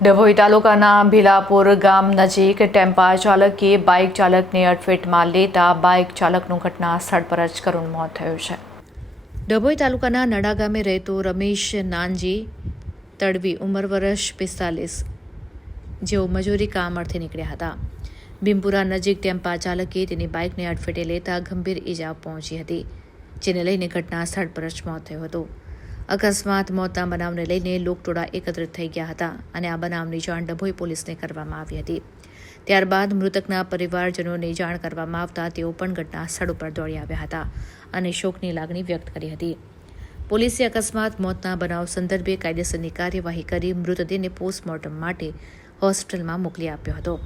ડભોઈ તાલુકાના ભીલાપુર ગામ નજીક ટેમ્પા ચાલકે બાઇક ચાલકને અડફેટમાં લેતા બાઇક ચાલકનું ઘટના સ્થળ પર જ કરુણ મોત થયું છે. ડભોઈ તાલુકાના નડા ગામે રહેતો રમેશ નાનજી તડવી ઉંમર વર્ષ 45 જેઓ મજૂરી કામ અર્થે નીકળ્યા હતા. ભીમપુરા નજીક ટેમ્પા ચાલકે તેની બાઇકને અડફેટે લેતા ગંભીર ઇજા પહોંચી હતી, જેને લઈને ઘટના સ્થળ પર જ મોત થયું હતું. અકસ્માત મોતના બનાવને લઈને લોકટોળા એકત્રિત થઈ ગયા હતા અને આ બનાવની જાણ ડભોઈ પોલીસને કરવામાં આવી હતી. ત્યારબાદ મૃતકના પરિવારજનોને જાણ કરવામાં આવતા તેઓ પણ ઘટના સ્થળ ઉપર દોડી આવ્યા હતા અને શોકની લાગણી વ્યક્ત કરી હતી. પોલીસે અકસ્માત મોતના બનાવ સંદર્ભે કાયદેસરની કાર્યવાહી કરી મૃતદેહને પોસ્ટમોર્ટમ માટે હોસ્પિટલમાં મોકલી આપ્યો હતો.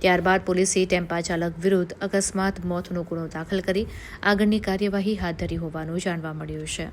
ત્યારબાદ પોલીસે ટેમ્પા ચાલક વિરુદ્ધ અકસ્માત મોતનો ગુનો દાખલ કરી આગળની કાર્યવાહી હાથ ધરી હોવાનું જાણવા મળ્યું છે.